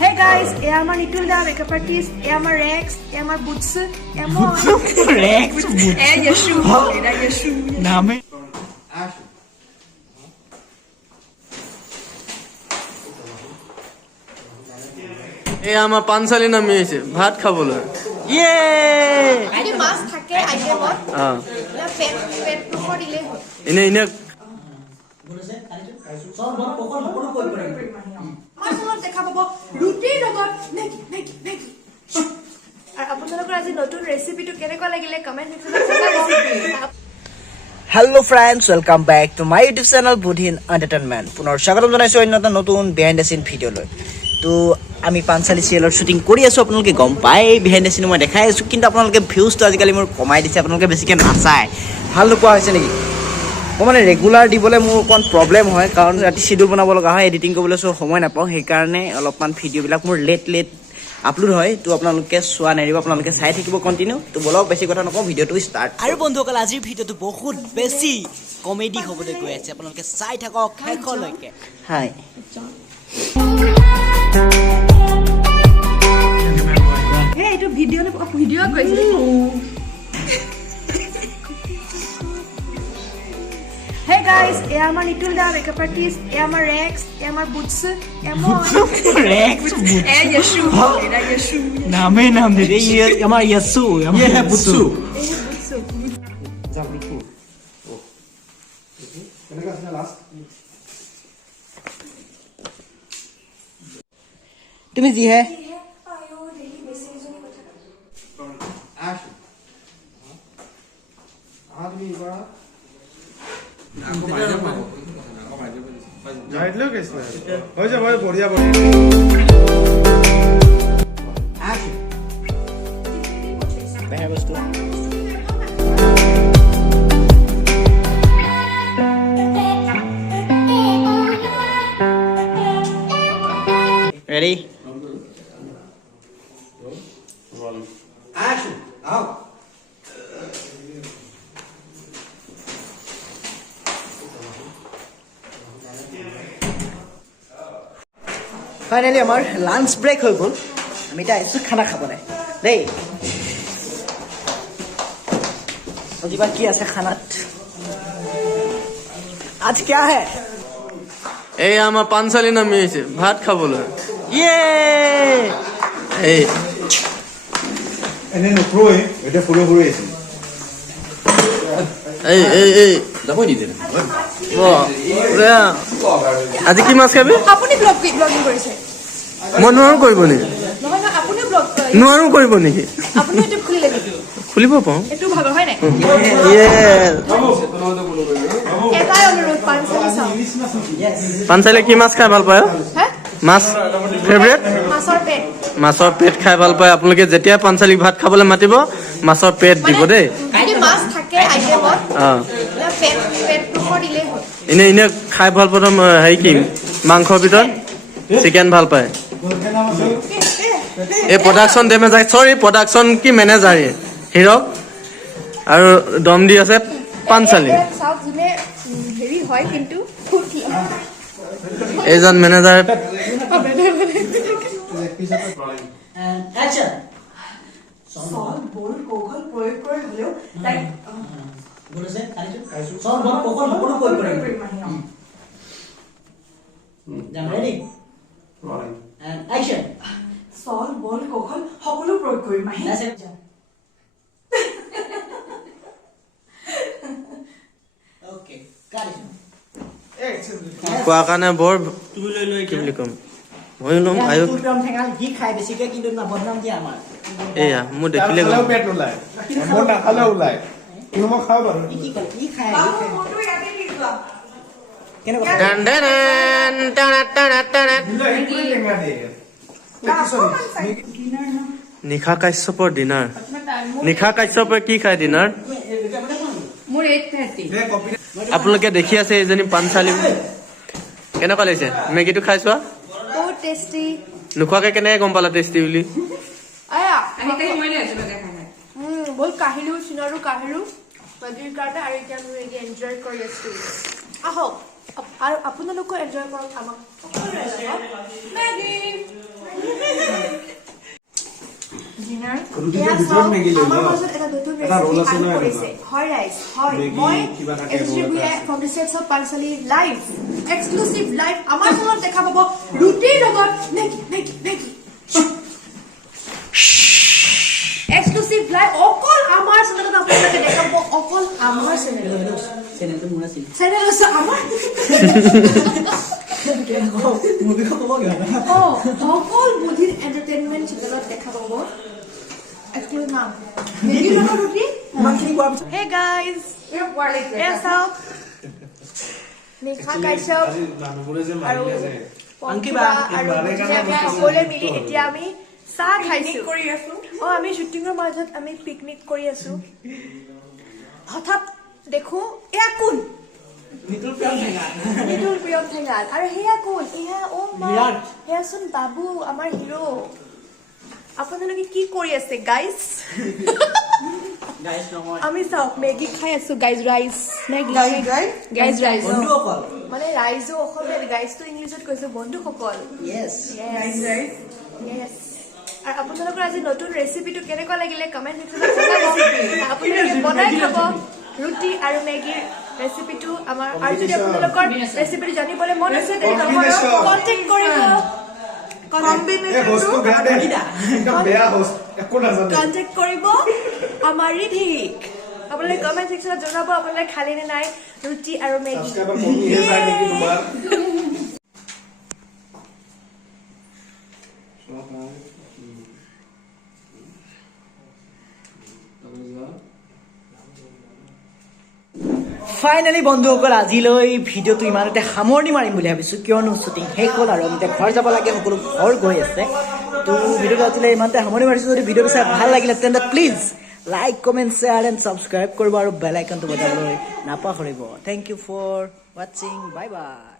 Hey guys, I am Nitul da makeup artist. I am Rex. I am Boots. I am Rex. Yeshu. Yeshu. Name. এই আমার পাঞ্চালি নামি আছে ভাত খাবলৈ ইয়ে আইডি মাছ থাকে আইটেমত না পেট পুখৰ দিলে হয় এনে এনে বলছে সব বড় পকল হপনো কই করে মাছৰ দেখা পাব ৰুটিৰ লগত মেগি আৰু আপোনালোকৰ আজি নতুন ৰেচিপিটো কেনেকুৱা লাগিলে কমেন্ট সেকশনত জনাব Hello friends, welcome back to my YouTube channel Budhin Entertainment. পুনৰ স্বাগতম জনাইছো অন্য এটা নতুন বিহাইণ্ড দ্য সিন ভিডিও লৈ। তো আমি পাঞ্চালি সিৰিয়েলৰ শুটিং কৰি আছো, আপোনালোকে গম পাই বিহাইণ্ড দ্য সিন মই দেখাই আছো, কিন্তু আপোনালোকে ভিউজটো আজিকালি মোৰ কমাই দিছে, আপোনালোকে বেছিকৈ নাচায়, ভাল নোপোৱা হৈছে নেকি? মই মানে ৰেগুলাৰ দিবলৈ মোৰ অকণ প্ৰব্লেম হয়, কাৰণ ৰাতি শিডিউল বনাব লগা হয়, এডিটিং কৰিবলৈ সময় নাপাওঁ, সেইকাৰণে অলপমান ভিডিঅ'বিলাক মোৰ লেট আপলোড হয়। তো আপোনালোকে চোৱা নেৰিব, আপোনালোকে চাই থাকিব কণ্টিনিউ। তো বলক বেছি কথা নকওঁ, ভিডিঅ'টো ষ্টাৰ্ট। আৰু বন্ধুসকল, আজিৰ ভিডিঅ'টো বহুত বেছি কমেডি হ'বলৈ গৈ আছে, আপোনালোকে চাই থাকক শেষলৈকে। হাই হে এইটো ভিডিঅ' কৈছিলো। Hey guys, I am Nitul da makeup artist. I am Rex. I am Boots. I am Rex. Yeshu. Yeshu. নাম দে আমাৰ ইয়াসু আমাৰ বুটসু জামিকু ও কেনেকা আছে লাস্ট তুমি যি হে আশ আদমি বা গাইড লো কেছ না হৈ যাব বঢ়িয়া আশ বেয়া বস্তু ৰেডি আশ আও ফাইনেলি আমাৰ লাঞ্চ ব্ৰেক হৈ গ'ল, আমি এতিয়া আহিছোঁ খানা খাবলৈ দেই। আজি বা কি আছে খানাত? আজ क्या है? এই আমার পাঞ্চালি নামি আছে ভাত খাবলৈ ইয়ে এই এনে নকৰোৱে এটা ফুলো ফুৰি আছে এই এই এই যাবই নিদিয়ে আজি কি মাছ খাবি? আপুনি ব্লগিং কৰিছে মই নোৱাৰো কৰিব নেকি? নহয় নহয় আপুনি ব্লগ নোৱাৰো কৰিব নেকি? আপুনি ইউটিউব খুলিলে নেকি? খুলিব পাওঁ। এইটো ভাগ হয় নাই এটাই অনুৰোধ পাঞ্চালি চাওঁ পাঞ্চালি কি মাছ খাই ভাল পায়? হে মাছ ফেভৰেট? মাছৰ পেট খাই ভাল পায়। আপোনালোকে যেতিয়া পাঞ্চালিক ভাত খাবলৈ মাতিব মাছৰ পেট দিব দেই। আইডি মাছ থাকে আইটেমত না পেট পুখৰ দিলে হয় এনে এনে খাই ভাল পায় হেৰি কি মাংসৰ ভিতৰত চিকেন ভাল পায়। এই প্ৰডাকশ্যন ডেমেজাৰ চৰি প্ৰডাকশ্যন কি মেনেজাৰ হিৰক আৰু দম দি আছে পাঞ্চালি। চাওক যোনে হেৰি হয় কিন্তু এইজন মেনেজাৰ চল বল কৌশল সকলো প্ৰয়োগ কৰিম আহি কোৱা কাৰণে বৰ কি বুলি ক'ম মই ল'ম আয়ো এয়া মোৰ দেখিলে গ'ল পেট ওলাই মোৰ নাখালে ওলাই কিন্তু মই খাওঁ বাৰু নিশা কাশ্যপৰ ডিনাৰ। নিশা কাশ্যপে কি খায় ডিনাৰ? আপোনালোকে দেখি আছে এইজনী পাঞ্চালি কেনেকুৱা লাগিছে? মেগীটো খাই চোৱা বহুত টেষ্টি নোখোৱাকে কেনেকে গম পালা টেষ্টি বুলি? বহুত কাহিলো চিনাৰো কাহিলো মেগীৰ কাৰণে আৰু এতিয়া আমি এনজয় কৰি আছো আহক আৰু আপোনালোকো এনজয় কৰক আমাক মেগী এয়া চাওক, আমাৰ মাজত এটা নতুন ৰেচিপি আহি পৰিছে হয় ৰাইজ হয় মই from the states of Panchali live exclusive live আমাৰ চেনেলত দেখা পাব ৰুটিৰ লগত Maggi Maggi Maggi exclusive live অকল আমাৰ চেনেলত আপোনালোকে দেখা পাব অকল আমাৰ চেনেলত চেনেল আছে আমাৰ অকল বুধিন এণ্টাৰটেইনমেণ্ট চেনেলত দেখা পাব Excuse ma'am. Maybe you know Ruti? Hey guys. Hey South. Nikha Kaishap. Aru Ankiba. Aru Ole mili etia ami sa khaisu. Oh ami shooting ro majot ami picnic kori asu. Hothat dekho eya kun. Little Priyam Thengal. Aru heya kun. Eya oh ma. Heya sun babu amar hero. আপোনালোকে কি কৰি আছে guys আমি চাওক Maggi খাই আছো guys rice Maggi guys rice মানে ৰাইজো অসমীয়া গাইজটো ইংলিছত কৈছো বন্ধুসকল আৰু আপোনালোকৰ আজি নতুন ৰেচিপিটো কেনেকুৱা লাগিলে কমেণ্ট সেকশ্যনত জনাব আপোনালোকে বনাই খাব ৰুটি আৰু মেগীৰ ৰেচিপিটো আমাৰ আৰু যদি আপোনালোকৰ ৰেচিপিটো জানিবলৈ মন আছে তেন্তে কণ্টেক্ট কৰিব কণ্টেক্ট কৰিব আমাৰ ৰিধিক আপোনালোকে কমেণ্ট সেকশ্যনত জনাব আপোনালোকে খালে নে নাই ৰুটি আৰু মেগী ফাইনেলি বন্ধুসকল আজিলৈ ভিডিঅ'টো ইমানতে সামৰণি মাৰিম বুলি ভাবিছোঁ কিয়নো শ্বুটিং শেষ হ'ল আৰু আমি এতিয়া ঘৰ যাব লাগে সকলো ঘৰ গৈ আছে তো ভিডিঅ'টো আজিলৈ ইমানতে সামৰণি মাৰিছোঁ যদি ভিডিঅ'টো চাই ভাল লাগিলে তেন্তে please like comment share and subscribe কৰিব আৰু বেল আইকনটো বজাবলৈ নাপাহৰিব থেংক ইউ ফৰ ৱাচিং বাই বাই